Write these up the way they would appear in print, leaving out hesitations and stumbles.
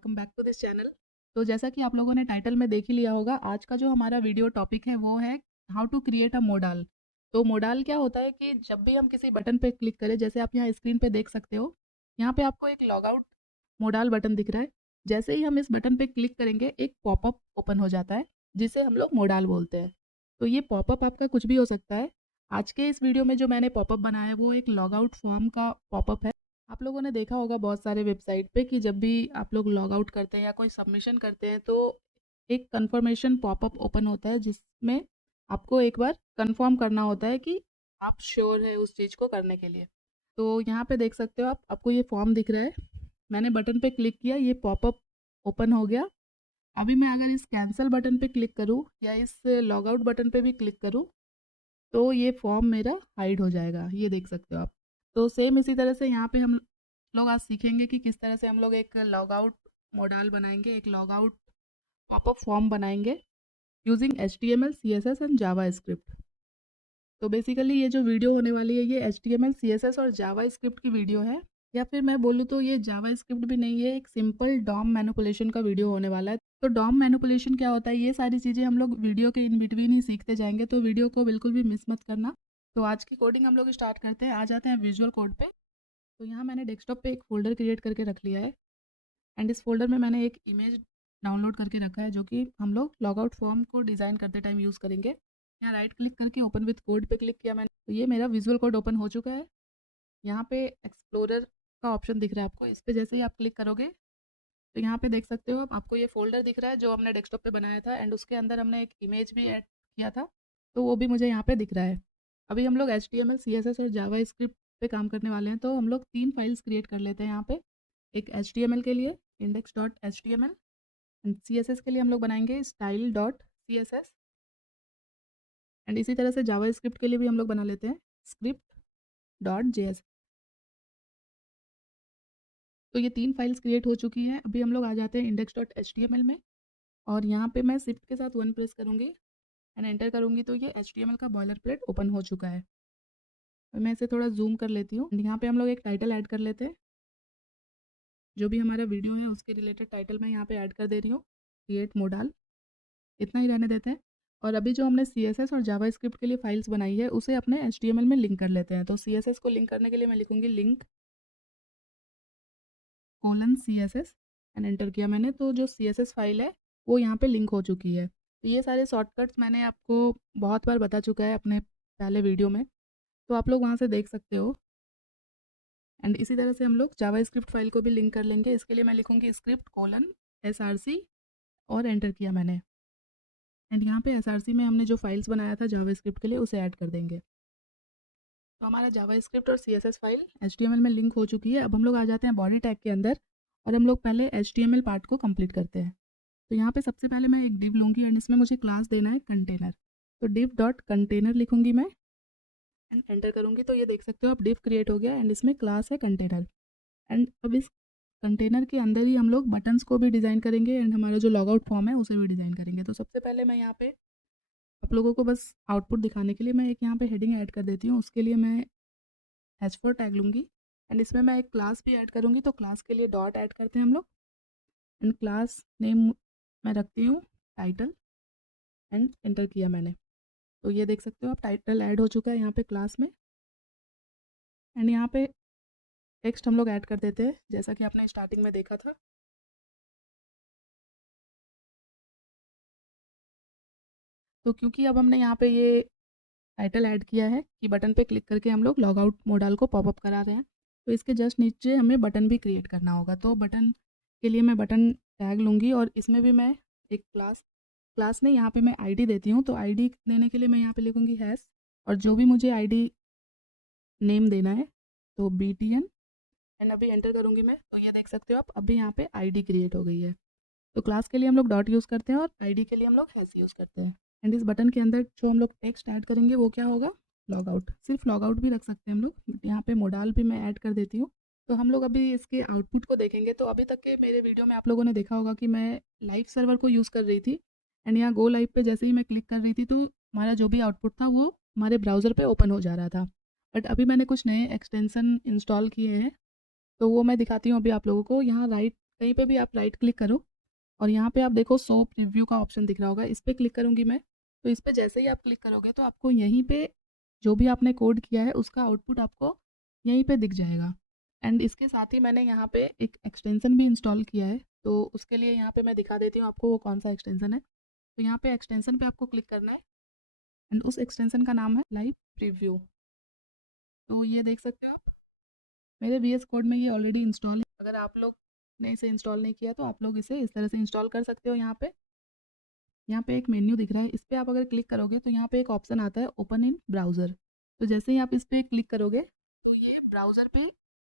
Welcome back to this channel. तो जैसा कि आप लोगों ने टाइटल में देख ही लिया होगा, आज का जो हमारा वीडियो टॉपिक है वो है how to create a modal. तो मोडाल क्या होता है कि जब भी हम किसी बटन पे क्लिक करें, जैसे आप यहाँ स्क्रीन पे देख सकते हो, यहाँ पे आपको एक लॉग आउट मोडाल बटन दिख रहा है। जैसे ही हम इस बटन पे क्लिक करेंगे एक पॉपअप ओपन हो जाता है जिसे हम लोग मोडाल बोलते हैं। तो ये पॉपअप आपका कुछ भी हो सकता है। आज के इस वीडियो में जो मैंने पॉपअप बनाया है वो एक लॉग आउट फॉर्म का पॉपअप है। आप लोगों ने देखा होगा बहुत सारे वेबसाइट पे कि जब भी आप लोग लॉग आउट करते हैं या कोई सबमिशन करते हैं तो एक कंफर्मेशन पॉपअप ओपन होता है जिसमें आपको एक बार कंफर्म करना होता है कि आप श्योर है उस चीज़ को करने के लिए। तो यहाँ पे देख सकते हो आप, आपको ये फॉर्म दिख रहा है। मैंने बटन पे क्लिक किया, ये पॉपअप ओपन हो गया। अभी मैं अगर इस कैंसिल बटन पे क्लिक करूँ या इस लॉग आउट बटन पे भी क्लिक करूँ तो ये फॉर्म मेरा हाइड हो जाएगा, ये देख सकते हो आप। तो सेम इसी तरह से यहाँ पे हम लोग आज सीखेंगे कि किस तरह से हम लोग एक लॉग आउट मॉडल बनाएंगे, एक लॉग आउट पॉपअप फॉर्म बनाएंगे using HTML, CSS and Java script. तो बेसिकली ये जो वीडियो होने वाली है ये HTML, CSS और जावा स्क्रिप्ट की वीडियो है, या फिर मैं बोलूँ तो ये जावा स्क्रिप्ट भी नहीं है, एक सिंपल डॉम मैनिपुलेशन का वीडियो होने वाला है। तो डॉम मैनिपुलेशन क्या होता है, ये सारी चीज़ें हम लोग वीडियो के इन बिटवीन ही सीखते जाएंगे, तो वीडियो को बिल्कुल भी मिस मत करना। तो आज की कोडिंग हम लोग स्टार्ट करते हैं, आ जाते हैं विजुअल कोड पे। तो यहाँ मैंने डेस्कटॉप पे एक फ़ोल्डर क्रिएट करके रख लिया है एंड इस फ़ोल्डर में मैंने एक इमेज डाउनलोड करके रखा है जो कि हम लोग लॉग आउट फॉर्म को डिज़ाइन करते टाइम यूज़ करेंगे। यहाँ राइट क्लिक करके ओपन विथ कोड पे क्लिक किया मैंने, तो ये मेरा विजुअल कोड ओपन हो चुका है। यहाँ पे एक्सप्लोरर का ऑप्शन दिख रहा है आपको, इस पर जैसे ही आप क्लिक करोगे तो यहाँ पे देख सकते हो आप, आपको ये फ़ोल्डर दिख रहा है जो हमने डेस्कटॉप पे बनाया था एंड उसके अंदर हमने एक इमेज भी ऐड किया था, तो वो भी मुझे यहाँ पे दिख रहा है। अभी हम लोग HTML, CSS और जावा स्क्रिप्ट पे काम करने वाले हैं, तो हम लोग 3 फाइल्स क्रिएट कर लेते हैं यहाँ पे। एक HTML के लिए index.html एंड CSS के लिए हम लोग बनाएंगे style.css एंड इसी तरह से जावा स्क्रिप्ट के लिए भी हम लोग बना लेते हैं script.js। तो ये 3 फाइल्स क्रिएट हो चुकी हैं। अभी हम लोग आ जाते हैं index.html में और यहाँ पे मैं शिफ्ट के साथ 1 प्रेस करूँगी एंड एंटर करूँगी तो ये HTML का बॉयलर प्लेट ओपन हो चुका है। और मैं इसे थोड़ा जूम कर लेती हूँ। यहाँ पे हम लोग एक टाइटल ऐड कर लेते हैं, जो भी हमारा वीडियो है उसके रिलेटेड टाइटल मैं यहाँ पे ऐड कर दे रही हूँ, क्रिएट मोडाल, इतना ही रहने देते हैं। और अभी जो हमने CSS और जावा स्क्रिप्ट के लिए फाइल्स बनाई है उसे अपने HTML में लिंक कर लेते हैं। तो CSS को लिंक करने के लिए मैं लिखूँगी लिंक :CSS एंड एंटर किया मैंने, तो जो CSS फाइल है वो यहाँ पे लिंक हो चुकी है। तो ये सारे शॉर्टकट्स मैंने आपको बहुत बार बता चुका है अपने पहले वीडियो में, तो आप लोग वहाँ से देख सकते हो। एंड इसी तरह से हम लोग जावा स्क्रिप्ट फाइल को भी लिंक कर लेंगे। इसके लिए मैं लिखूँगी स्क्रिप्ट :src और एंटर किया मैंने एंड यहाँ पे src में हमने जो फाइल्स बनाया था जावा स्क्रिप्ट के लिए उसे ऐड कर देंगे। तो हमारा जावा स्क्रिप्ट और CSS फाइल HTML में लिंक हो चुकी है। अब हम लोग आ जाते हैं बॉडी टैग के अंदर और हम लोग पहले HTML पार्ट को कंप्लीट करते हैं। तो यहाँ पे सबसे पहले मैं एक डिव लूँगी एंड इसमें मुझे क्लास देना है कंटेनर। तो div.container लिखूँगी मैं एंड एंटर करूँगी, तो ये देख सकते हो अब डिव क्रिएट हो गया एंड इसमें क्लास है कंटेनर। एंड अब इस कंटेनर के अंदर ही हम लोग बटन्स को भी डिज़ाइन करेंगे एंड हमारा जो लॉग आउट फॉर्म है उसे भी डिज़ाइन करेंगे। तो सबसे पहले मैं यहाँ पे आप लोगों को बस आउटपुट दिखाने के लिए मैं एक यहाँ पे हेडिंग ऐड कर देती हूँ। उसके लिए मैं h4 टैग लूँगी एंड इसमें मैं एक क्लास भी ऐड करूँगी। तो क्लास के लिए डॉट ऐड करते हैं हम लोग एंड क्लास नेम मैं रखती हूँ टाइटल एंड एंटर किया मैंने। तो ये देख सकते हो आप, टाइटल ऐड हो चुका है यहाँ पे क्लास में एंड यहाँ पे टेक्स्ट हम लोग ऐड कर देते हैं जैसा कि आपने स्टार्टिंग में देखा था। तो क्योंकि अब हमने यहाँ पे ये टाइटल ऐड किया है कि बटन पे क्लिक करके हम लोग लॉग आउट मोडाल को पॉपअप करा रहे हैं, तो इसके जस्ट नीचे हमें बटन भी क्रिएट करना होगा। तो बटन के लिए मैं बटन टैग लूँगी और इसमें भी मैं एक क्लास नहीं, यहाँ पे मैं आईडी देती हूँ। तो आईडी देने के लिए मैं यहाँ पे लिखूँगी हैश और जो भी मुझे आईडी नेम देना है तो BTN एंड अभी एंटर करूँगी मैं, तो ये देख सकते हो आप अभी यहाँ पे आईडी क्रिएट हो गई है। तो क्लास के लिए हम लोग डॉट यूज़ करते हैं और आईडी के लिए हम लोग हैश यूज़ करते हैं एंड इस बटन के अंदर जो हम लोग टेक्स्ट ऐड करेंगे वो क्या होगा, लॉग आउट। सिर्फ लॉग आउट भी रख सकते हैं हम लोग, यहाँ पे मोडाल भी मैं ऐड कर देती हूँ। तो हम लोग अभी इसके आउटपुट को देखेंगे। तो अभी तक के मेरे वीडियो में आप लोगों ने देखा होगा कि मैं लाइव सर्वर को यूज़ कर रही थी एंड यहाँ गो लाइव पे जैसे ही मैं क्लिक कर रही थी तो हमारा जो भी आउटपुट था वो हमारे ब्राउज़र पे ओपन हो जा रहा था। बट अभी मैंने कुछ नए एक्सटेंसन इंस्टॉल किए हैं तो वो मैं दिखाती हूँ अभी आप लोगों को। यहाँ राइट कहीं पे भी आप राइट क्लिक करो और यहाँ पे आप देखो शो प्रीव्यू का ऑप्शन दिख रहा होगा, इस पर क्लिक करूँगी मैं। तो इस पर जैसे ही आप क्लिक करोगे तो आपको यहीं पे जो भी आपने कोड किया है उसका आउटपुट आपको यहीं पे दिख जाएगा। एंड इसके साथ ही मैंने यहाँ पे एक एक्सटेंशन भी इंस्टॉल किया है, तो उसके लिए यहाँ पे मैं दिखा देती हूँ आपको वो कौन सा एक्सटेंशन है। तो यहाँ पे एक्सटेंशन पे आपको क्लिक करना है एंड उस एक्सटेंशन का नाम है लाइव प्रीव्यू। तो ये देख सकते हो आप, मेरे VS कोड में ये ऑलरेडी इंस्टॉल है। अगर आप लोग ने इसे इंस्टॉल नहीं किया तो आप लोग इसे इस तरह से इंस्टॉल कर सकते हो। यहाँ पे एक मेन्यू दिख रहा है, इस पर आप अगर क्लिक करोगे तो यहाँ पे एक ऑप्शन आता है ओपन इन ब्राउज़र। तो जैसे ही आप इस पर क्लिक करोगे ये ब्राउज़र पे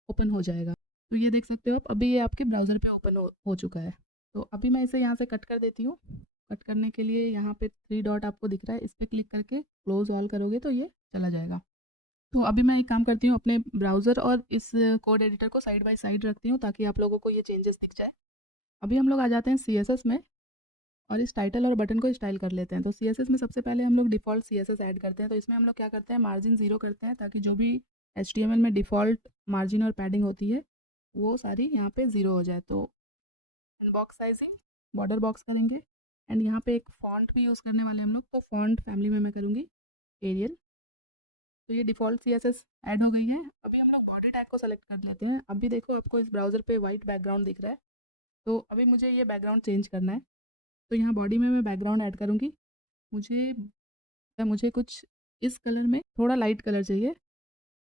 ओपन हो जाएगा। तो ये देख सकते हो आप, अभी ये आपके ब्राउज़र पे ओपन हो चुका है। तो अभी मैं इसे यहाँ से कट कर देती हूँ। कट करने के लिए यहाँ पे 3 डॉट आपको दिख रहा है, इस पर क्लिक करके क्लोज ऑल करोगे तो ये चला जाएगा। तो अभी मैं एक काम करती हूँ, अपने ब्राउज़र और इस कोड एडिटर को साइड बाय साइड रखती हूँ ताकि आप लोगों को ये चेंजेस दिख जाए। अभी हम लोग आ जाते हैं CSS में और इस टाइटल और बटन को स्टाइल कर लेते हैं। तो CSS में सबसे पहले हम लोग डिफ़ॉल्ट CSS ऐड करते हैं। तो इसमें हम लोग क्या करते हैं, मार्जिन 0 करते हैं ताकि जो भी HTML में डिफ़ॉल्ट मार्जिन और पैडिंग होती है वो सारी यहाँ पे 0 हो जाए। तो बॉक्स साइजिंग बॉर्डर बॉक्स करेंगे एंड यहाँ पे एक फ़ॉन्ट भी यूज़ करने वाले हम लोग, तो फ़ॉन्ट फैमिली में मैं करूँगी एरियल। तो ये डिफ़ॉल्ट CSS ऐड हो गई है। अभी हम लोग बॉडी टैग को सेलेक्ट कर लेते हैं। अभी देखो आपको इस ब्राउज़र पे वाइट बैकग्राउंड दिख रहा है, तो अभी मुझे ये बैकग्राउंड चेंज करना है। तो यहाँ बॉडी में मैं बैकग्राउंड ऐड करूँगी। मुझे मुझे कुछ इस कलर में थोड़ा लाइट कलर चाहिए,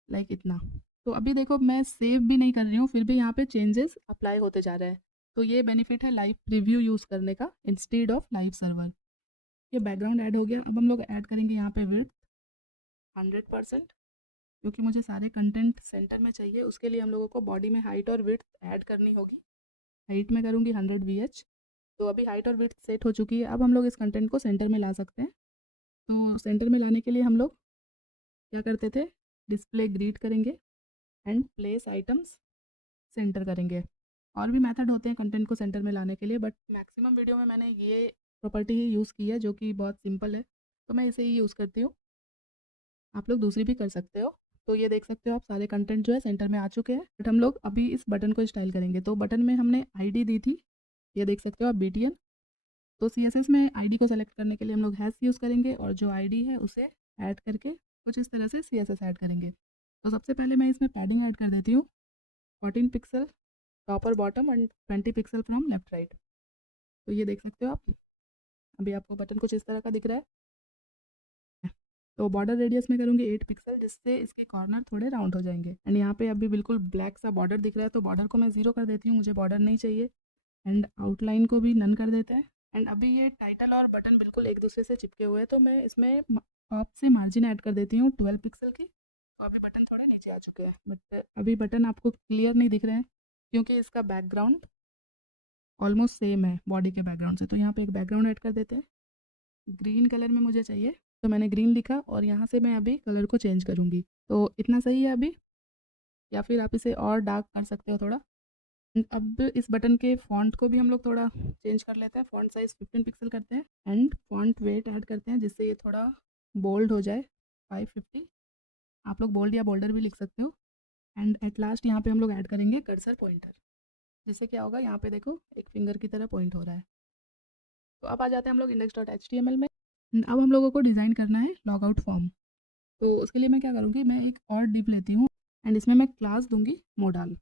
लाइक इतना। तो अभी देखो मैं सेव भी नहीं कर रही हूँ, फिर भी यहाँ पे चेंजेस अप्लाई होते जा रहे हैं। तो ये बेनिफिट है लाइव प्रीव्यू यूज़ करने का इंस्टेड ऑफ लाइव सर्वर। ये बैकग्राउंड ऐड हो गया। अब हम लोग ऐड करेंगे यहाँ पे विड्थ 100%, क्योंकि मुझे सारे कंटेंट सेंटर में चाहिए। उसके लिए हम लोगों को बॉडी में हाइट और विड्थ ऐड करनी होगी। हाइट में करूँगी 100 VH। तो अभी हाइट और विड्थ सेट हो चुकी है। अब हम लोग इस कंटेंट को सेंटर में ला सकते हैं। तो सेंटर में लाने के लिए हम लोग क्या करते थे, डिस्प्ले ग्रीड करेंगे एंड प्लेस आइटम्स सेंटर करेंगे। और भी मेथड होते हैं कंटेंट को सेंटर में लाने के लिए, बट मैक्सिमम वीडियो में मैंने ये प्रॉपर्टी ही यूज़ की है जो कि बहुत सिंपल है, तो मैं इसे ही यूज़ करती हूँ। आप लोग दूसरी भी कर सकते हो। तो ये देख सकते हो आप, सारे कंटेंट जो है सेंटर में आ चुके हैं। बट हम लोग अभी इस बटन को स्टाइल करेंगे। तो बटन में हमने ID दी थी, ये देख सकते हो आप, BTN। तो CSS में ID को सेलेक्ट करने के लिए हम लोग हैश यूज़ करेंगे और जो ID है उसे ऐड करके कुछ इस तरह से CSS ऐड करेंगे। तो सबसे पहले मैं इसमें पैडिंग ऐड कर देती हूँ, 14 पिक्सल टॉप और bottom and 20 pixel from left right. तो ये देख सकते हो आप, अभी आपको बटन कुछ इस तरह का दिख रहा है। तो बॉर्डर रेडियस में करूँगी 8 पिक्सल, जिससे इसके कॉर्नर थोड़े राउंड हो जाएंगे। एंड यहाँ पे अभी बिल्कुल ब्लैक सा बॉर्डर दिख रहा है, तो बॉर्डर को मैं 0 कर देती हूँ, मुझे बॉर्डर नहीं चाहिए। एंड आउटलाइन को भी नन कर देते हैं। एंड अभी ये टाइटल और बटन बिल्कुल एक दूसरे से चिपके हुए हैं, तो मैं इसमें टॉप से मार्जिन ऐड कर देती हूँ 12 पिक्सल की। तो अभी बटन थोड़े नीचे आ चुके हैं, बट अभी बटन आपको क्लियर नहीं दिख रहे हैं क्योंकि इसका बैकग्राउंड ऑलमोस्ट सेम है बॉडी के बैकग्राउंड से। तो यहाँ पे एक बैकग्राउंड ऐड कर देते हैं, ग्रीन कलर में मुझे चाहिए, तो मैंने ग्रीन लिखा और यहाँ से मैं अभी कलर को चेंज करूँगी। तो इतना सही है अभी, या फिर आप इसे और डार्क कर सकते हो थोड़ा। अब इस बटन के फ़ॉन्ट को भी हम लोग थोड़ा चेंज कर लेते हैं। फ़ॉन्ट साइज़ 15 पिक्सल करते हैं एंड फ़ॉन्ट वेट ऐड करते हैं जिससे ये थोड़ा बोल्ड हो जाए, 550। आप लोग बोल्ड या बोल्डर भी लिख सकते हो। एंड एट लास्ट यहाँ पे हम लोग ऐड करेंगे कर्सर पॉइंटर, जिससे क्या होगा, यहाँ पे देखो एक फिंगर की तरह पॉइंट हो रहा है। तो अब आ जाते हैं हम लोग index.html में। अब हम लोगों को डिज़ाइन करना है लॉगआउट फॉर्म। तो उसके लिए मैं क्या करूँगी, मैं एक और डिव लेती हूँ एंड इसमें मैं क्लास दूंगी मोडाल।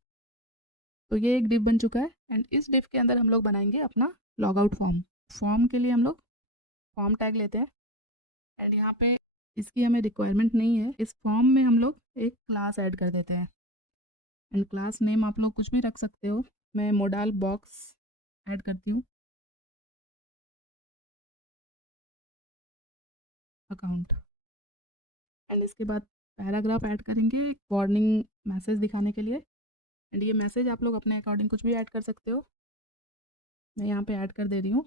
तो ये एक डिव बन चुका है एंड इस डिव के अंदर हम लोग बनाएंगे अपना लॉगआउट फॉर्म। फॉर्म के लिए हम लोग फॉर्म टैग लेते हैं एंड यहाँ पे इसकी हमें रिक्वायरमेंट नहीं है। इस फॉर्म में हम लोग एक क्लास ऐड कर देते हैं एंड क्लास नेम आप लोग कुछ भी रख सकते हो। मैं मोडाल बॉक्स ऐड करती हूँ, अकाउंट। एंड इसके बाद पैराग्राफ ऐड करेंगे वार्निंग मैसेज दिखाने के लिए। एंड ये मैसेज आप लोग अपने अकॉर्डिंग कुछ भी ऐड कर सकते हो, मैं यहाँ पे ऐड कर दे रही हूँ।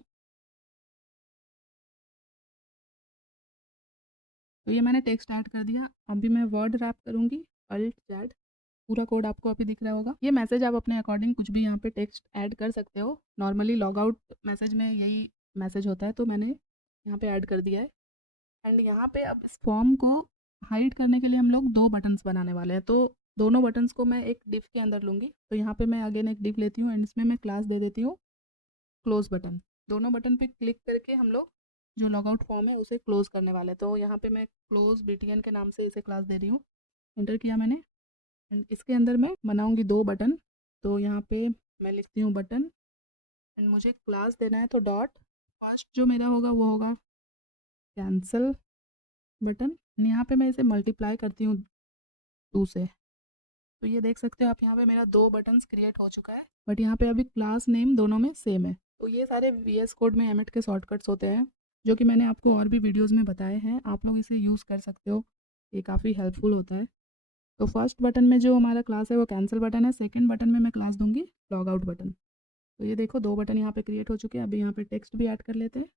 तो ये मैंने टेक्स्ट ऐड कर दिया। अभी मैं वर्ड रैप करूँगी, अल्ट जेड। पूरा कोड आपको अभी दिख रहा होगा। ये मैसेज आप अपने अकॉर्डिंग कुछ भी यहाँ पे टेक्स्ट ऐड कर सकते हो। नॉर्मली लॉग आउट मैसेज में यही मैसेज होता है, तो मैंने यहाँ पे ऐड कर दिया है। एंड यहाँ पे अब इस फॉर्म को हाइड करने के लिए हम लोग 2 बटन्स बनाने वाले हैं। तो दोनों बटन्स को मैं एक डिव के अंदर लूँगी। तो यहाँ पे मैं अगेन एक डिव लेती हूँ एंड इसमें मैं क्लास दे देती हूँ क्लोज़ बटन। दोनों बटन पे क्लिक करके हम लोग जो लॉगआउट फॉर्म है उसे क्लोज़ करने वाले हैं। तो यहाँ पे मैं क्लोज़ BTN के नाम से इसे क्लास दे रही हूँ। एंटर किया मैंने एंड इसके अंदर मैं बनाऊँगी 2 बटन। तो यहाँ पे मैं लिखती हूँ बटन एंड मुझे क्लास देना है तो डॉट फर्स्ट जो मेरा होगा वो होगा कैंसल बटन। यहाँ पे मैं इसे मल्टीप्लाई करती हूँ 2 से। तो ये देख सकते हो आप यहाँ पे मेरा 2 बटन्स क्रिएट हो चुका है, बट यहाँ पे अभी क्लास नेम दोनों में सेम है। तो ये सारे VS कोड में एमिट के शॉर्टकट्स होते हैं जो कि मैंने आपको और भी वीडियोस में बताए हैं। आप लोग इसे यूज़ कर सकते हो, ये काफ़ी हेल्पफुल होता है। तो फर्स्ट बटन में जो हमारा क्लास है वो कैंसिल बटन है, सेकंड बटन में मैं क्लास दूंगी लॉग आउट बटन। तो ये देखो 2 बटन यहाँ पे क्रिएट हो चुके हैं। अभी यहाँ पे टेक्स्ट भी ऐड कर लेते हैं।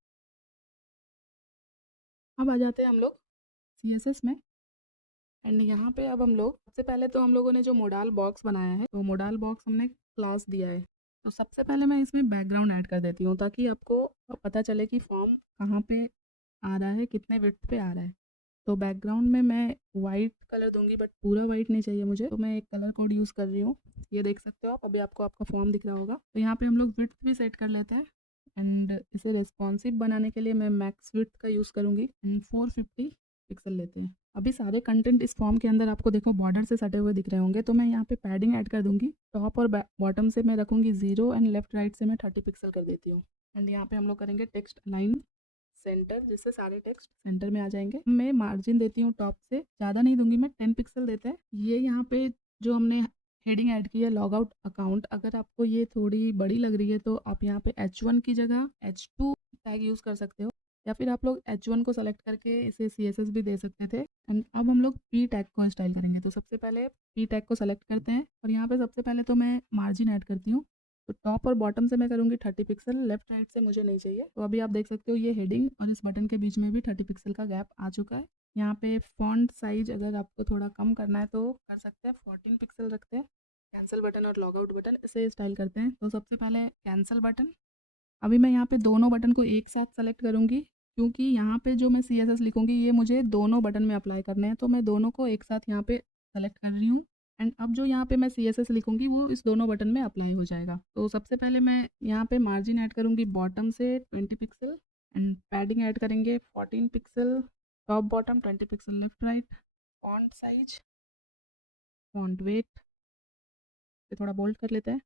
अब आ जाते हैं हम लोग CSS में एंड यहाँ पे अब हम लोग सबसे पहले तो हम लोगों ने जो मोडाल बॉक्स बनाया है, तो मोडाल बॉक्स हमने क्लास दिया है। तो सबसे पहले मैं इसमें बैकग्राउंड ऐड कर देती हूँ ताकि आपको पता चले कि फॉर्म कहाँ पे आ रहा है, कितने विड्थ पे आ रहा है। तो बैकग्राउंड में मैं वाइट कलर दूंगी, बट पूरा वाइट नहीं चाहिए मुझे, तो मैं एक कलर कोड यूज़ कर रही हूँ। ये देख सकते हो आप, अभी आपको आपका फॉर्म दिख रहा होगा। तो यहाँ पे हम लोग विड्थ भी सेट कर लेते हैं एंड इसे रिस्पॉन्सिव बनाने के लिए मैं मैक्स विड्थ का यूज़ करूँगी एंड 450 पिक्सल लेते हैं। अभी सारे कंटेंट इस फॉर्म के अंदर आपको देखो बॉर्डर से सटे हुए दिख रहे होंगे, तो मैं यहाँ पे पैडिंग ऐड कर दूंगी। टॉप और बॉटम से मैं रखूँगी 0 एंड लेफ्ट राइट से मैं 30 पिक्सल कर देती हूँ। एंड यहाँ पे हम लोग करेंगे टेक्स्ट अलाइन सेंटर, जिससे सारे टेक्स्ट सेंटर में आ जाएंगे। मैं मार्जिन देती हूँ टॉप से, ज़्यादा नहीं दूंगी मैं, 10 पिक्सल देते हैं। ये यहाँ पे जो हमने हेडिंग ऐड की है लॉग आउट अकाउंट, अगर आपको ये थोड़ी बड़ी लग रही है तो आप यहाँ पे H1 की जगह H2 टैग यूज़ कर सकते हो, या फिर आप लोग H1 को सेलेक्ट करके इसे CSS भी दे सकते थे। एंड अब हम लोग P टैग को स्टाइल करेंगे। तो सबसे पहले P टैग को सेलेक्ट करते हैं और यहाँ पे सबसे पहले तो मैं मार्जिन ऐड करती हूँ। तो टॉप और बॉटम से मैं करूँगी 30 पिक्सल, लेफ्ट राइट से मुझे नहीं चाहिए। तो अभी आप देख सकते हो ये हेडिंग और इस बटन के बीच में भी 30 पिक्सल का गैप आ चुका है। यहाँ पे फॉन्ट साइज अगर आपको थोड़ा कम करना है तो कर सकते हैं, 14 पिक्सल रखते हैं। कैंसिल बटन और लॉग आउट बटन इसे स्टाइल करते हैं। तो सबसे पहले कैंसिल बटन, अभी मैं यहाँ पे दोनों बटन को एक साथ सेलेक्ट करूँगी क्योंकि यहाँ पे जो मैं CSS लिखूँगी ये मुझे दोनों बटन में अप्लाई करने हैं, तो मैं दोनों को एक साथ यहाँ पे सेलेक्ट कर रही हूँ। एंड अब जो यहाँ पे मैं CSS लिखूँगी वो इस दोनों बटन में अप्लाई हो जाएगा। तो सबसे पहले मैं यहाँ पे मार्जिन ऐड करूँगी बॉटम से 20 पिक्सल एंड पैडिंग ऐड करेंगे 14 pixel, top bottom 20 pixel left right. Font size, font weight थोड़ा बोल्ड कर लेते हैं।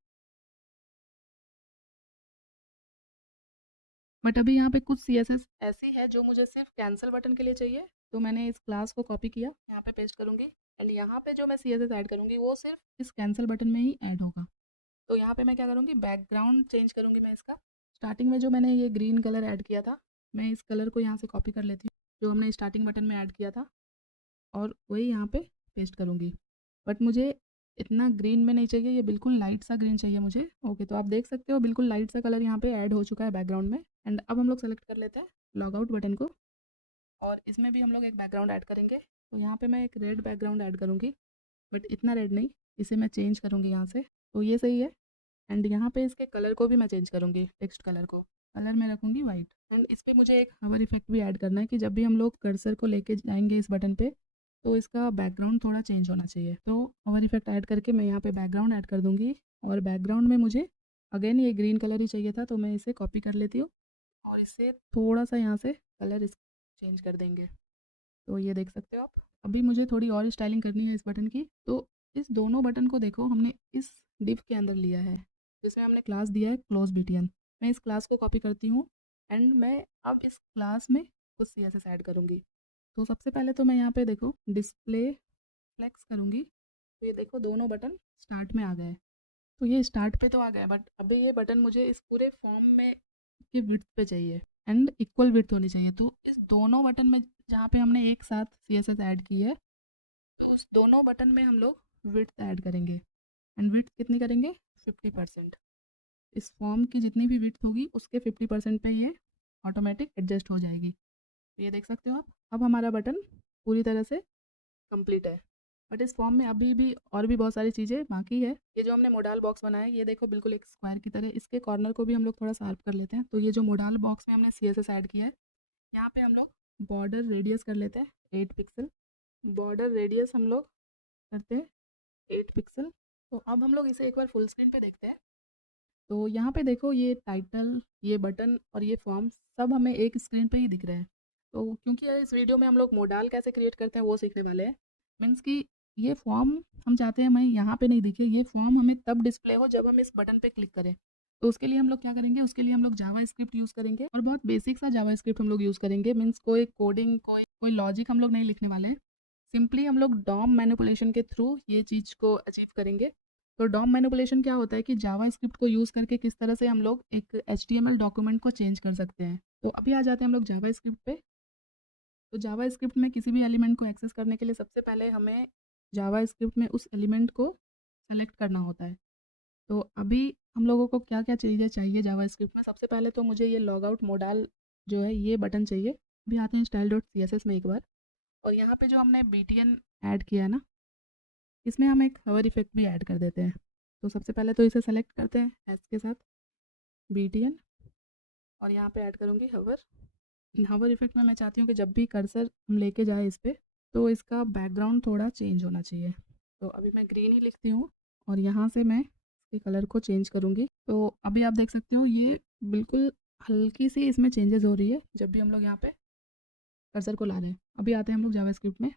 बट अभी यहाँ पे कुछ CSS ऐसी है जो मुझे सिर्फ कैंसिल बटन के लिए चाहिए, तो मैंने इस क्लास को कॉपी किया, यहाँ पे पेस्ट करूँगी एंड यहाँ पे जो मैं CSS ऐड करूँगी वो सिर्फ इस कैंसिल बटन में ही ऐड होगा। तो यहाँ पे मैं क्या करूँगी, बैकग्राउंड चेंज करूँगी मैं इसका। स्टार्टिंग में जो मैंने ये ग्रीन कलर ऐड किया था, मैं इस कलर को यहाँ से कॉपी कर लेती हूँ जो हमने स्टार्टिंग बटन में ऐड किया था, और वही यहाँ पे पेस्ट करूँगी। बट मुझे इतना ग्रीन में नहीं चाहिए, ये बिल्कुल लाइट सा ग्रीन चाहिए मुझे। ओके, तो आप देख सकते हो बिल्कुल लाइट सा कलर यहाँ पे ऐड हो चुका है बैकग्राउंड में। एंड अब हम लोग सेलेक्ट कर लेते हैं लॉग आउट बटन को और इसमें भी हम लोग एक बैकग्राउंड ऐड करेंगे। तो यहाँ पे मैं एक रेड बैकग्राउंड ऐड करूँगी, बट इतना रेड नहीं, इसे मैं चेंज करूँगी यहाँ से। तो ये सही है। एंड यहाँ पे इसके कलर को भी मैं चेंज करूँगी, टेक्स्ट कलर को, कलर में रखूँगी वाइट। एंड इस पर मुझे एक हवर इफेक्ट भी ऐड करना है कि जब भी हम लोग कर्सर को लेके जाएंगे इस बटन पे तो इसका बैकग्राउंड थोड़ा चेंज होना चाहिए। तो हवर इफेक्ट ऐड करके मैं यहाँ पे बैकग्राउंड ऐड कर दूँगी और बैकग्राउंड में मुझे अगेन ये ग्रीन कलर ही चाहिए था, तो मैं इसे कॉपी कर लेती हूँ और इससे थोड़ा सा यहाँ से कलर इस चेंज कर देंगे। तो ये देख सकते हो आप। अभी मुझे थोड़ी और स्टाइलिंग करनी है इस बटन की। तो इस दोनों बटन को देखो हमने इस डिव के अंदर लिया है जिसमें हमने क्लास दिया है क्लोज BTN। मैं इस क्लास को कॉपी करती हूँ एंड मैं अब इस क्लास में कुछ CSS ऐड करूँगी। तो सबसे पहले तो मैं यहाँ पे देखो डिस्प्ले फ्लेक्स करूँगी, तो ये देखो दोनों बटन स्टार्ट में आ गए। तो ये स्टार्ट पे तो आ गया, बट अभी ये बटन मुझे इस पूरे फॉर्म में की विड्थ पे चाहिए एंड इक्वल विड्थ होनी चाहिए। तो इस दोनों बटन में जहाँ पे हमने एक साथ CSS ऐड की है, तो उस दोनों बटन में हम लोग विड्थ ऐड करेंगे। एंड विड्थ कितनी करेंगे, 50%। इस फॉर्म की जितनी भी विड्थ होगी उसके 50% पे ये ऑटोमेटिक एडजस्ट हो जाएगी। तो ये देख सकते हो आप। अब हमारा बटन पूरी तरह से कंप्लीट है, बट इस फॉर्म में अभी भी और भी बहुत सारी चीज़ें बाकी है। ये जो हमने मोडाल बॉक्स बनाया है ये देखो बिल्कुल एक स्क्वायर की तरह, इसके कॉर्नर को भी हम लोग थोड़ा शार्प कर लेते हैं। तो ये जो मोडाल बॉक्स में हमने CSS ऐड किया है, यहाँ पे हम लोग बॉर्डर रेडियस कर लेते हैं 8 पिक्सल। बॉर्डर रेडियस हम लोग करते हैं 8 पिक्सल। तो अब हम लोग इसे एक बार फुल स्क्रीन पे देखते हैं। तो यहाँ पे देखो ये टाइटल, ये बटन और ये फॉर्म सब हमें एक स्क्रीन पे ही दिख रहे हैं। तो क्योंकि इस वीडियो में हम लोग मोडाल कैसे क्रिएट करते हैं वो सीखने वाले हैं। मीन्स कि ये फॉर्म हम चाहते हैं हमें यहाँ पे नहीं दिखे, ये फॉर्म हमें तब डिस्प्ले हो जब हम इस बटन पे क्लिक करें। तो उसके लिए हम लोग क्या करेंगे, उसके लिए हम लोग जावा स्क्रिप्ट यूज़ करेंगे और बहुत बेसिक सा जावा स्क्रिप्ट हम लोग यूज़ करेंगे। मीन्स कोई कोडिंग, कोई लॉजिक हम लोग नहीं लिखने वाले हैं। सिंपली हम लोग डॉम मैनिपुलेशन के थ्रू ये चीज़ को अचीव करेंगे। तो डॉम मैनिपुलेशन क्या होता है कि जावा स्क्रिप्ट को यूज़ करके किस तरह से हम लोग एक HTML डॉक्यूमेंट को चेंज कर सकते हैं। तो अभी आ जाते हैं हम लोग जावा स्क्रिप्ट पे। तो जावा स्क्रिप्ट में किसी भी एलिमेंट को एक्सेस करने के लिए सबसे पहले हमें जावा स्क्रिप्ट में उस एलिमेंट को सेलेक्ट करना होता है। तो अभी हम लोगों को क्या क्या चीज़ें चाहिए जावा स्क्रिप्ट में, सबसे पहले तो मुझे ये लॉग आउट मोडाल जो है ये बटन चाहिए। अभी आते हैं style.css में एक बार, और यहाँ पे जो हमने BTN ऐड किया है ना, इसमें हम एक हवर इफेक्ट भी ऐड कर देते हैं। तो सबसे पहले तो इसे सेलेक्ट करते हैं एस के साथ BTN, और यहाँ पे ऐड करूँगी हवर। हवर इफेक्ट में मैं चाहती हूँ कि जब भी कर्सर हम लेके जाए इस पर, तो इसका बैकग्राउंड थोड़ा चेंज होना चाहिए। तो अभी मैं ग्रीन ही लिखती हूँ और यहाँ से मैं इसके कलर को चेंज करूँगी। तो अभी आप देख सकते हो ये बिल्कुल हल्की सी इसमें चेंजेस हो रही है जब भी हम लोग यहाँ पे कर्सर को ला रहे हैं। अभी आते हैं हम लोग जावा स्क्रिप्ट में।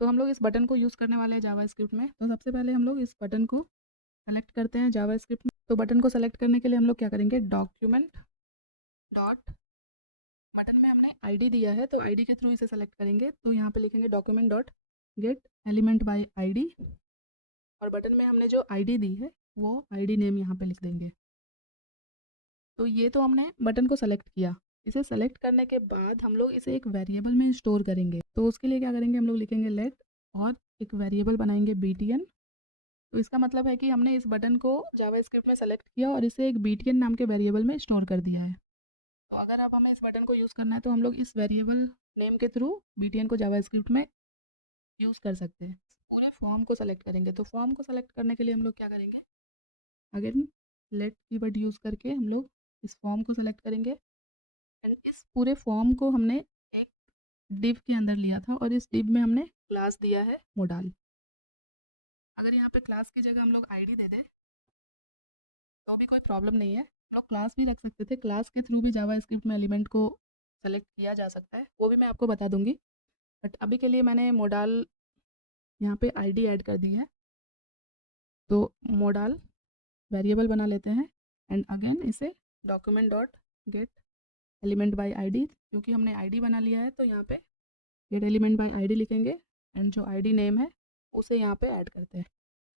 तो हम लोग इस बटन को यूज़ करने वाले हैं जावा स्क्रिप्ट में। तो सबसे पहले हम लोग इस बटन को सेलेक्ट करते हैं जावा स्क्रिप्ट में। तो बटन को सेलेक्ट करने के लिए हम लोग क्या करेंगे, डॉक्यूमेंट डॉट, बटन में हमने आईडी दिया है तो आईडी के थ्रू इसे सेलेक्ट करेंगे। तो यहाँ पे लिखेंगे document dot gate element by ID, और बटन में हमने जो आईडी दी है वो आईडी नेम यहाँ पे लिख देंगे। तो ये तो हमने बटन को सेलेक्ट किया। इसे सेलेक्ट करने के बाद हम लोग इसे एक वेरिएबल में स्टोर करेंगे। तो उसके लिए क्या करेंगे, हम लोग लिखेंगे लेट और एक वेरिएबल बनाएंगे BTN। तो इसका मतलब है कि हमने इस बटन को जावा स्क्रिप्ट में सेलेक्ट किया और इसे एक BTN नाम के वेरिएबल में स्टोर कर दिया है। तो अगर अब हमें इस बटन को यूज़ करना है तो हम लोग इस वेरिएबल नेम के थ्रू BTN को जावा स्क्रिप्ट में यूज़ कर सकते हैं। पूरे फॉर्म को सेलेक्ट करेंगे। तो फॉर्म को सेलेक्ट करने के लिए हम लोग क्या करेंगे, अगेन लेट कीवर्ड यूज़ करके हम लोग इस फॉर्म को सेलेक्ट करेंगे। एंड इस पूरे फॉर्म को हमने एक डिव के अंदर लिया था और इस डिव में हमने क्लास दिया है मोडाल। अगर यहाँ पे क्लास की जगह हम लोग आईडी दे दें तो भी कोई प्रॉब्लम नहीं है। हम लोग क्लास भी रख सकते थे, क्लास के थ्रू भी जावा स्क्रिप्ट में एलिमेंट को सेलेक्ट किया जा सकता है, वो भी मैं आपको बता दूंगी। बट अभी के लिए मैंने मोडाल यहाँ पे आईडी ऐड कर दी है। तो मोडाल वेरिएबल बना लेते हैं एंड अगेन इसे document dot gate element by ID, क्योंकि हमने आईडी बना लिया है तो यहाँ पे गेट एलिमेंट बाय आईडी लिखेंगे एंड जो आईडी नेम है उसे यहाँ पे ऐड करते हैं।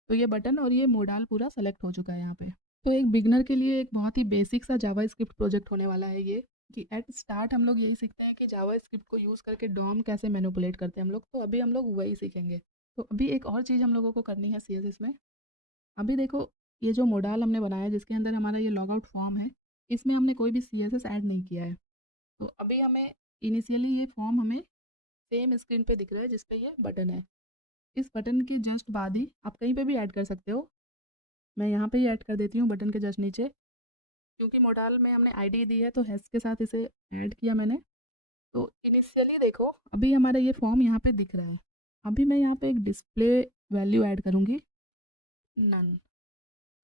तो ये बटन और ये मोडाल पूरा सेलेक्ट हो चुका है यहाँ पे। तो एक बिगनर के लिए एक बहुत ही बेसिक सा जावा स्क्रिप्ट प्रोजेक्ट होने वाला है ये, कि एट स्टार्ट हम लोग यही सीखते हैं कि जावा स्क्रिप्ट को यूज़ करके डॉम कैसे मैनिपुलेट करते हैं हम लोग। तो अभी हम लोग वही सीखेंगे। तो अभी एक और चीज़ हम लोगों को करनी है CSS में। अभी देखो ये जो मोडाल हमने बनाया जिसके अंदर हमारा ये लॉग आउट फॉर्म है, इसमें हमने कोई भी CSS ऐड नहीं किया है। तो अभी हमें इनिशियली ये फॉर्म हमें सेम स्क्रीन पे दिख रहा है जिस पे ये बटन है। इस बटन के जस्ट बाद ही आप कहीं पे भी ऐड कर सकते हो। मैं यहाँ पे ही ऐड कर देती हूँ बटन के जस्ट नीचे, क्योंकि मोडाल में हमने आईडी दी है तो हैश के साथ इसे ऐड किया मैंने। तो इनिशियली देखो अभी हमारा ये फॉर्म यहाँ पे दिख रहा है। अभी मैं यहाँ पे एक डिस्प्ले वैल्यू ऐड करूँगी, नन।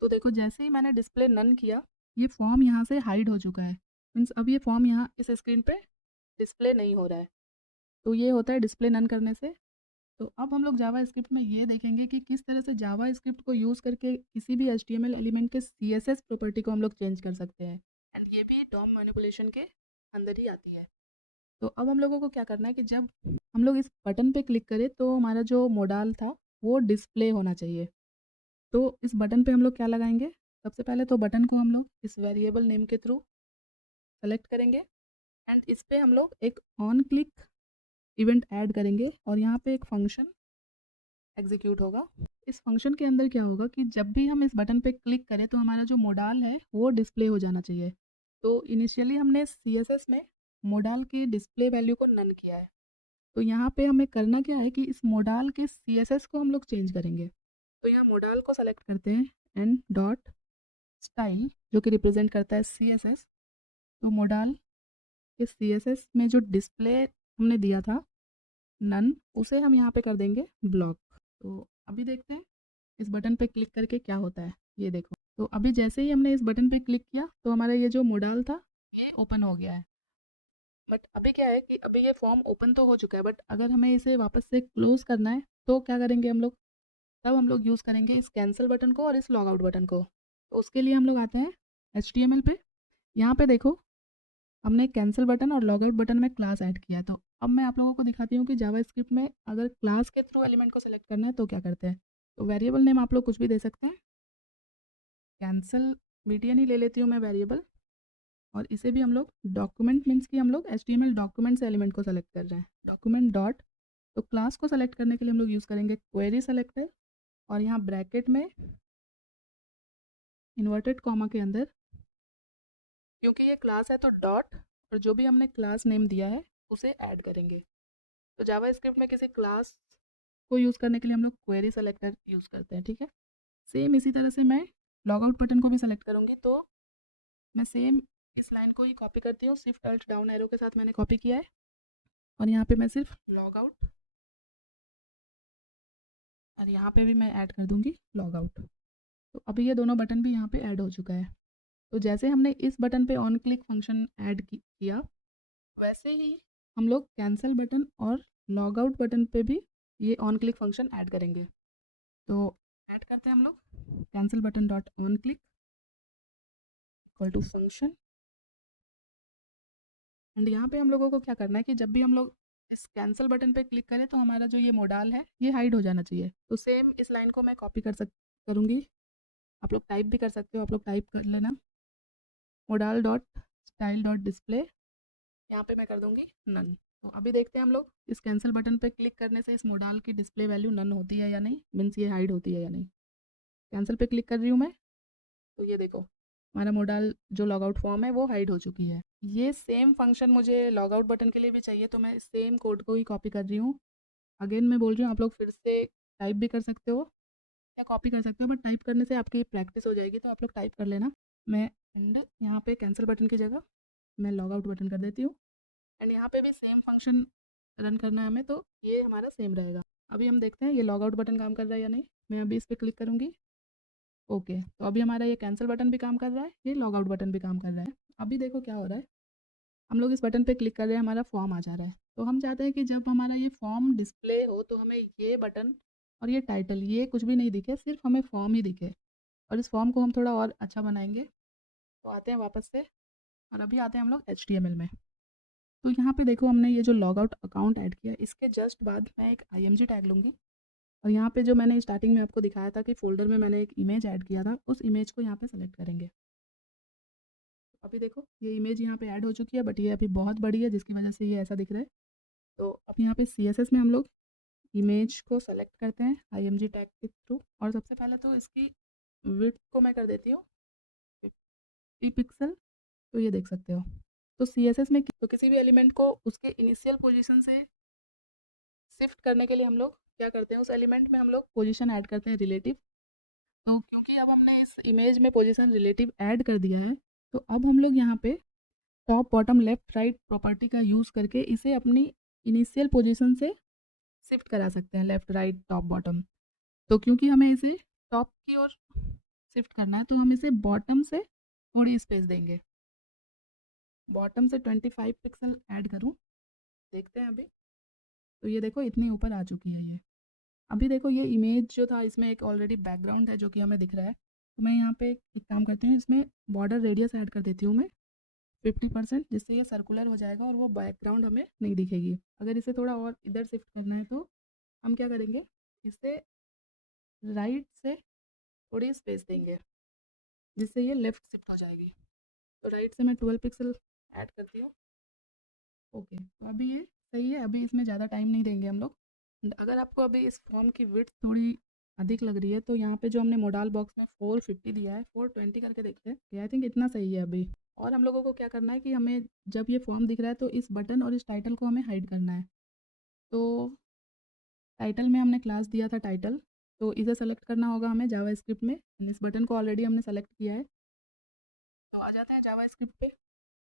तो देखो जैसे ही मैंने डिस्प्ले नन किया ये फॉर्म यहाँ से हाइड हो चुका है। मीन्स अब ये फॉर्म यहाँ इस स्क्रीन पे डिस्प्ले नहीं हो रहा है। तो ये होता है डिस्प्ले नन करने से। तो अब हम लोग जावा स्क्रिप्ट में ये देखेंगे कि किस तरह से जावा स्क्रिप्ट को यूज़ करके किसी भी HTML एलिमेंट के CSS प्रॉपर्टी को हम लोग चेंज कर सकते हैं। एंड ये भी डॉम मैनिपुलेशन के अंदर ही आती है। तो अब हम लोगों को क्या करना है कि जब हम लोग इस बटन पे क्लिक करें तो हमारा जो मोडाल था वो डिस्प्ले होना चाहिए। तो इस बटन पे हम लोग क्या लगाएंगे, सबसे पहले तो बटन को हम लोग इस वेरिएबल नेम के थ्रू सेलेक्ट करेंगे एंड इस पे हम लोग एक ऑन क्लिक इवेंट ऐड करेंगे और यहाँ पे एक फंक्शन एग्जीक्यूट होगा। इस फंक्शन के अंदर क्या होगा कि जब भी हम इस बटन पे क्लिक करें तो हमारा जो मोडाल है वो डिस्प्ले हो जाना चाहिए। तो इनिशियली हमने CSS में मोडाल के डिस्प्ले वैल्यू को नन किया है। तो यहाँ पे हमें करना क्या है कि इस मोडाल के CSS को हम लोग चेंज करेंगे। तो यहाँ मोडाल को सेलेक्ट करते हैं एंड डॉट स्टाइल जो कि रिप्रेजेंट करता है CSS। तो मोडाल के CSS में जो डिस्प्ले हमने दिया था नन, उसे हम यहाँ पे कर देंगे ब्लॉक। तो अभी देखते हैं इस बटन पे क्लिक करके क्या होता है ये देखो। तो अभी जैसे ही हमने इस बटन पे क्लिक किया तो हमारा ये जो मोडाल था ये ओपन हो गया है। बट अभी क्या है कि अभी ये फॉर्म ओपन तो हो चुका है, बट अगर हमें इसे वापस से क्लोज करना है तो क्या करेंगे हम लोग, तब हम लोग यूज़ करेंगे इस कैंसिल बटन को और इस लॉग आउट बटन को। तो उसके लिए हम लोग आते हैं HTML पे। यहाँ पे देखो हमने कैंसिल बटन और लॉग आउट बटन में क्लास ऐड किया है। तो अब मैं आप लोगों को दिखाती हूँ कि जावास्क्रिप्ट में अगर क्लास के थ्रू एलिमेंट को सेलेक्ट करना है तो क्या करते हैं। तो वेरिएबल नेम आप लोग कुछ भी दे सकते हैं। कैंसिल BTN ही ले लेती हूँ मैं वेरिएबल, और इसे भी हम लोग डॉक्यूमेंट मीन्स कि हम लोग HTML डॉक्यूमेंट से एलिमेंट को सेलेक्ट कर रहे हैं, डॉक्यूमेंट डॉट। तो क्लास को सेलेक्ट करने के लिए हम लोग यूज़ करेंगे क्वेरी सेलेक्टर, और यहाँ ब्रैकेट में इन्वर्टेड कॉमा के अंदर, क्योंकि ये क्लास है तो डॉट, और जो भी हमने क्लास नेम दिया है उसे ऐड करेंगे। तो जावास्क्रिप्ट में किसी क्लास को यूज़ करने के लिए हम लोग क्वेरी सेलेक्टर यूज़ करते हैं, ठीक है। सेम इसी तरह से मैं लॉग आउट बटन को भी सेलेक्ट करूँगी, तो मैं सेम इस लाइन को ही कॉपी करती हूँ, शिफ्ट अल्ट डाउन एरो के साथ मैंने कॉपी किया है, और यहाँ पे मैं सिर्फ लॉग आउट, और यहाँ पे भी मैं ऐड कर दूँगी लॉग आउट। तो अभी ये दोनों बटन भी यहाँ पे ऐड हो चुका है। तो जैसे हमने इस बटन पे ऑन क्लिक फंक्शन ऐड किया, वैसे ही हम लोग कैंसिल बटन और लॉग आउट बटन पे भी ये ऑन क्लिक फंक्शन ऐड करेंगे। तो ऐड करते हैं हम लोग cancel button dot on click equal to function, and यहाँ पे हम लोगों को क्या करना है कि जब भी हम लोग इस कैंसिल बटन पे क्लिक करें तो हमारा जो ये मोडाल है ये हाइड हो जाना चाहिए। तो सेम इस लाइन को मैं कॉपी करूँगी, आप लोग टाइप भी कर सकते हो, आप लोग टाइप कर लेना modal dot style dot display, यहाँ पे मैं कर दूँगी नन। तो अभी देखते हैं हम लोग इस कैंसिल बटन पे क्लिक करने से इस मोडाल की डिस्प्ले वैल्यू नन होती है या नहीं, मीन्स ये हाइड होती है या नहीं। कैंसिल पे क्लिक कर रही हूँ मैं, तो ये देखो हमारा मोडाल जो लॉग आउट फॉर्म है वो हाइड हो चुकी है। ये सेम फंक्शन मुझे लॉग आउट बटन के लिए भी चाहिए, तो मैं सेम कोड को ही कॉपी कर रही हूँ। अगेन मैं बोल रही हूँ आप लोग फिर से टाइप भी कर सकते हो या कॉपी कर सकते हो, बट टाइप करने से आपकी प्रैक्टिस हो जाएगी, तो आप लोग टाइप कर लेना। मैं एंड यहाँ पे कैंसिल बटन की जगह मैं लॉग आउट बटन कर देती हूँ, एंड यहाँ पे भी सेम फंक्शन रन करना है हमें, तो ये हमारा सेम रहेगा। अभी हम देखते हैं ये लॉग आउट बटन काम कर रहा है या नहीं। मैं अभी इस पर क्लिक करूँगी, ओके। तो अभी हमारा ये कैंसिल बटन भी काम कर रहा है, ये लॉग आउट बटन भी काम कर रहा है। अभी देखो क्या हो रहा है, हम लोग इस बटन पे क्लिक कर रहे हैं, हमारा फॉर्म आ जा रहा है। तो हम चाहते हैं कि जब हमारा ये फॉर्म डिस्प्ले हो तो हमें ये बटन और ये टाइटल ये कुछ भी नहीं दिखे, सिर्फ हमें फॉर्म ही दिखे, और इस फॉर्म को हम थोड़ा और अच्छा बनाएंगे। तो आते हैं वापस से, और अभी आते हैं हम लोग HTML में। तो यहाँ पे देखो हमने ये जो लॉग आउट अकाउंट ऐड किया, इसके जस्ट बाद मैं एक IMG टैग लूँगी, और यहाँ पे जो मैंने स्टार्टिंग में आपको दिखाया था कि फोल्डर में मैंने एक इमेज ऐड किया था, उस इमेज को यहाँ पे सेलेक्ट करेंगे। अभी देखो ये इमेज यहाँ पे ऐड हो चुकी है, बट ये अभी बहुत बड़ी है जिसकी वजह से ये ऐसा दिख रहा है। तो अब यहाँ पे CSS में हम लोग इमेज को सेलेक्ट करते हैं IMG टैग के थ्रू, और सबसे पहले तो इसकी विड्थ को मैं कर देती हूँ 50 पिक्सल। तो ये देख सकते हो। तो CSS में तो किसी भी एलिमेंट को उसके इनिशियल पोजीशन से शिफ्ट करने के लिए हम लोग क्या करते हैं, उस एलिमेंट में हम लोग पोजीशन ऐड करते हैं रिलेटिव। तो क्योंकि अब हमने इस इमेज में पोजीशन रिलेटिव ऐड कर दिया है, तो अब हम लोग यहाँ पे top bottom left right property का यूज़ करके इसे अपनी इनिशियल पोजीशन से शिफ्ट करा सकते हैं, लेफ्ट राइट टॉप बॉटम। तो क्योंकि हमें इसे टॉप की ओर शिफ्ट करना है, तो हम इसे बॉटम से थोड़ी स्पेस देंगे, बॉटम से 25 पिक्सल ऐड करूँ, देखते हैं अभी। तो ये देखो इतनी ऊपर आ चुकी है ये। अभी देखो ये इमेज जो था इसमें एक ऑलरेडी बैकग्राउंड है जो कि हमें दिख रहा है। तो मैं यहाँ पे एक काम करती हूँ, इसमें बॉर्डर रेडियस ऐड कर देती हूँ मैं 50%, जिससे ये सर्कुलर हो जाएगा और वो बैकग्राउंड हमें नहीं दिखेगी। अगर इसे थोड़ा और इधर शिफ्ट करना है तो हम क्या करेंगे, इसे राइट से थोड़ी स्पेस देंगे, जिससे ये लेफ्ट शिफ्ट हो जाएगी। तो राइट से मैं 12 पिक्सल ऐड करती हूँ, ओके। तो अभी ये सही है, अभी इसमें ज़्यादा टाइम नहीं देंगे हम लोग। अगर आपको अभी इस फॉर्म की विड्थ थोड़ी अधिक लग रही है, तो यहाँ पे जो हमने मोडाल बॉक्स में 450 दिया है, 420 करके देखते हैं। आई थिंक इतना सही है अभी। और हम लोगों को क्या करना है कि हमें जब ये फॉर्म दिख रहा है तो इस बटन और इस टाइटल को हमें हाइड करना है। तो टाइटल में हमने क्लास दिया था टाइटल, तो इसे सेलेक्ट करना होगा हमें जावास्क्रिप्ट में। इस बटन को ऑलरेडी हमने सेलेक्ट किया है। तो आ जाते हैं जावास्क्रिप्ट पे,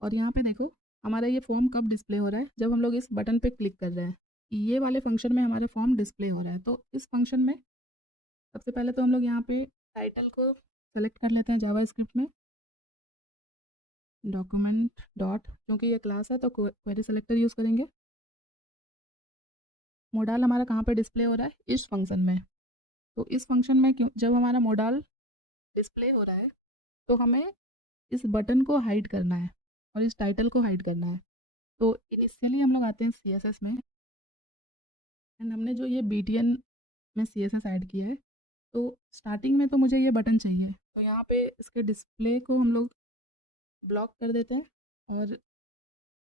और यहाँ पे देखो हमारा ये फॉर्म कब डिस्प्ले हो रहा है, जब हम लोग इस बटन पे क्लिक कर रहे हैं। ये वाले फंक्शन में हमारे फॉर्म डिस्प्ले हो रहा है। तो इस फंक्शन में सबसे पहले तो हम लोग यहाँ पे टाइटल को सेलेक्ट कर लेते हैं जावास्क्रिप्ट में, डॉक्यूमेंट डॉट, क्योंकि ये क्लास है तो क्वेरी सेलेक्टर यूज़ करेंगे। मोडाल हमारा कहाँ पे डिस्प्ले हो रहा है, इस फंक्शन में। तो इस फंक्शन में क्यों, जब हमारा मोडाल डिस्प्ले हो रहा है तो हमें इस बटन को हाइड करना है और इस टाइटल को हाइड करना है। तो इनिशियली हम लोग आते हैं CSS में, एंड हमने जो ये BTN में CSS ऐड किया है, तो स्टार्टिंग में तो मुझे ये बटन चाहिए, तो यहाँ पे इसके डिस्प्ले को हम लोग ब्लॉक कर देते हैं और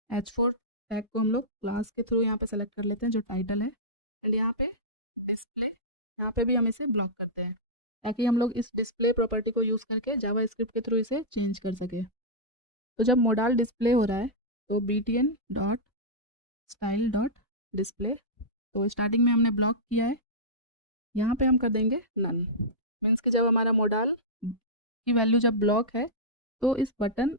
H4 टैग को हम लोग क्लास के थ्रू यहाँ पे सेलेक्ट कर लेते हैं जो टाइटल है, एंड यहाँ पे डिस्प्ले, यहाँ पे भी हम इसे ब्लॉक करते हैं ताकि हम लोग इस डिस्प्ले प्रॉपर्टी को यूज़ करके जावास्क्रिप्ट के थ्रू इसे चेंज कर सके। तो जब मोडाल डिस्प्ले हो रहा है तो BTN dot style dot display, तो स्टार्टिंग में हमने ब्लॉक किया है, यहाँ पे हम कर देंगे नन। मीन्स कि जब हमारा मोडाल की वैल्यू जब ब्लॉक है तो इस बटन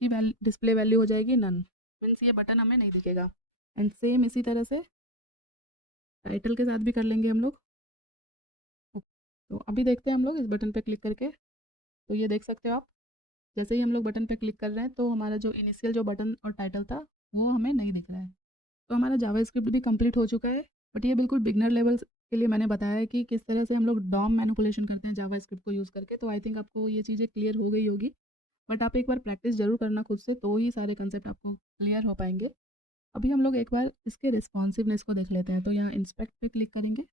की डिस्प्ले वैल्यू हो जाएगी नन, मीन्स ये बटन हमें नहीं दिखेगा। एंड सेम इसी तरह से टाइटल के साथ भी कर लेंगे हम लोग। तो अभी देखते हैं हम लोग इस बटन पे क्लिक करके, तो ये देख सकते हो आप, जैसे ही हम लोग बटन पे क्लिक कर रहे हैं तो हमारा जो इनिशियल जो बटन और टाइटल था वो हमें नहीं दिख रहा है। तो हमारा जावास्क्रिप्ट भी कंप्लीट हो चुका है, बट ये बिल्कुल बिगनर लेवल के लिए मैंने बताया है कि किस तरह से हम लोग डॉम मैनिपुलेशन करते हैं जावास्क्रिप्ट को यूज़ करके। तो आई थिंक आपको ये चीज़ें क्लियर हो गई होगी, बट आप एक बार प्रैक्टिस ज़रूर करना खुद से, तो ही सारे कंसेप्ट आपको क्लियर हो पाएंगे। अभी हम लोग एक बार इसके रिस्पॉन्सिवनेस को देख लेते हैं, तो यहाँ इंस्पेक्ट पे क्लिक करेंगे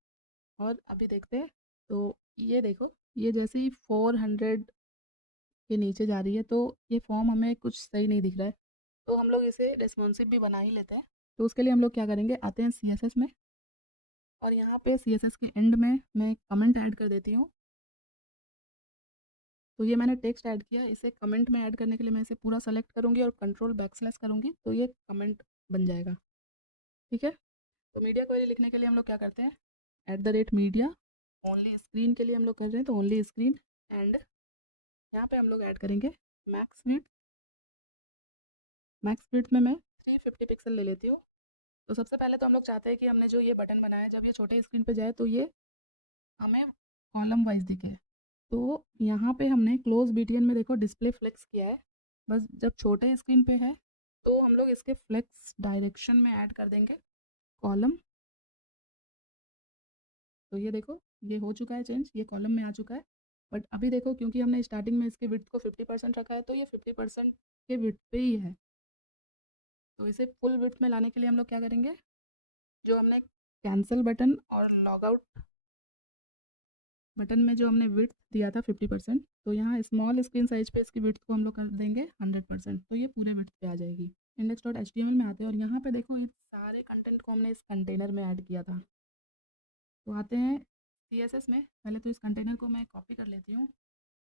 और अभी देखते हैं। तो ये देखो, ये जैसे ही 400 के नीचे जा रही है तो ये फॉर्म हमें कुछ सही नहीं दिख रहा है, तो हम लोग इसे रिस्पॉन्सिव भी बना ही लेते हैं। तो उसके लिए हम लोग क्या करेंगे, आते हैं CSS में और यहाँ पे CSS के एंड में मैं कमेंट ऐड कर देती हूँ। तो ये मैंने टेक्स्ट ऐड किया, इसे कमेंट में ऐड करने के लिए मैं इसे पूरा सेलेक्ट करूँगी और कंट्रोल बैकस्लैश करूँगी, तो ये कमेंट बन जाएगा। ठीक है, तो मीडिया क्वेरी लिखने के लिए हम लोग क्या करते हैं, @media, ओनली स्क्रीन के लिए हम लोग कर रहे हैं तो ओनली स्क्रीन, एंड यहाँ पे हम लोग ऐड करेंगे मैक्स विड्थ में मैं 350 पिक्सल ले लेती हूँ। तो सबसे पहले तो हम लोग चाहते हैं कि हमने जो ये बटन बनाया है जब ये छोटे स्क्रीन पे जाए तो ये हमें कॉलम वाइज दिखे। तो यहाँ पे हमने क्लोज BTN में देखो डिस्प्ले फ्लेक्स किया है, बस जब छोटे स्क्रीन पे है तो हम लोग इसके फ्लेक्स डायरेक्शन में ऐड कर देंगे कॉलम। तो ये देखो, ये हो चुका है चेंज, ये कॉलम में आ चुका है। बट अभी देखो, क्योंकि हमने स्टार्टिंग में इसके विड्थ को 50% रखा है तो ये 50% के विड्थ पे ही है। तो इसे फुल विड्थ में लाने के लिए हम लोग क्या करेंगे, जो हमने कैंसिल बटन और लॉग आउट बटन में जो हमने विड्थ दिया था 50%, तो यहाँ स्मॉल स्क्रीन साइज पे इसकी विड्थ को हम लोग कर देंगे 100%, तो ये पूरे विड्थ पे आ जाएगी। index.html में आते हैं और यहाँ पे देखो ये सारे कंटेंट को हमने इस कंटेनर में ऐड किया था। तो आते हैं CSS में, पहले तो इस कंटेनर को मैं कॉपी कर लेती हूँ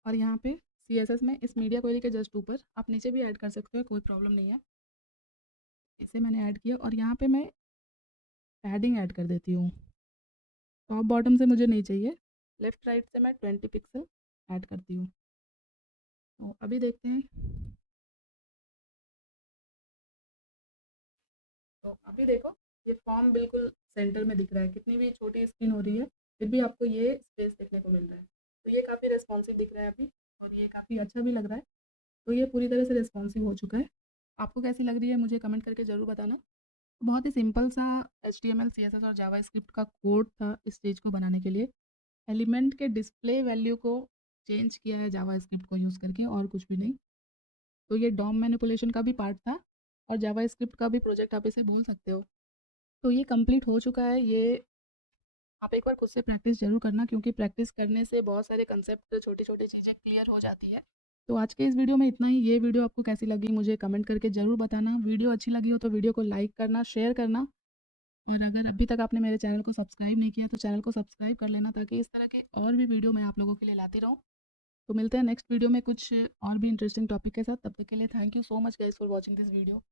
और यहाँ पे CSS में इस मीडिया क्वेरी के जस्ट ऊपर, आप नीचे भी ऐड कर सकते हो, कोई प्रॉब्लम नहीं है। इसे मैंने ऐड किया और यहाँ पे मैं पैडिंग ऐड कर देती हूँ। टॉप बॉटम से मुझे नहीं चाहिए, लेफ़्ट राइट से मैं 20 पिक्सल ऐड करती हूँ। तो अभी देखते हैं, तो अभी देखो ये फॉर्म बिल्कुल सेंटर में दिख रहा है, कितनी भी छोटी स्क्रीन हो रही है फिर भी आपको ये स्पेस देखने को मिल रहा है। तो ये काफ़ी रिस्पॉन्सिव दिख रहा है अभी, और ये काफ़ी अच्छा भी लग रहा है। तो ये पूरी तरह से रिस्पॉन्सिव हो चुका है। आपको कैसी लग रही है मुझे कमेंट करके ज़रूर बताना। बहुत ही सिंपल सा HTML CSS और जावास्क्रिप्ट का कोड था इस चीज़ को बनाने के लिए। एलिमेंट के डिस्प्ले वैल्यू को चेंज किया है जावास्क्रिप्ट को यूज़ करके, और कुछ भी नहीं। तो ये डॉम मैनिपुलेशन का भी पार्ट था और जावास्क्रिप्ट का भी प्रोजेक्ट आप इसे बोल सकते हो। तो ये कंप्लीट हो चुका है। ये आप एक बार खुद से प्रैक्टिस ज़रूर करना, क्योंकि प्रैक्टिस करने से बहुत सारे कंसेप्ट, छोटी-छोटी चीज़ें क्लियर हो जाती है। तो आज के इस वीडियो में इतना ही। ये वीडियो आपको कैसी लगी मुझे कमेंट करके ज़रूर बताना। वीडियो अच्छी लगी हो तो वीडियो को लाइक करना, शेयर करना, और अगर अभी तक आपने मेरे चैनल को सब्सक्राइब नहीं किया तो चैनल को सब्सक्राइब कर लेना, ताकि इस तरह के और भी वीडियो मैं आप लोगों के लिए लाती रहूँ। तो मिलते हैं नेक्स्ट वीडियो में कुछ और भी इंटरेस्टिंग टॉपिक के साथ। तब तक के लिए thank you so much guys for watching this video.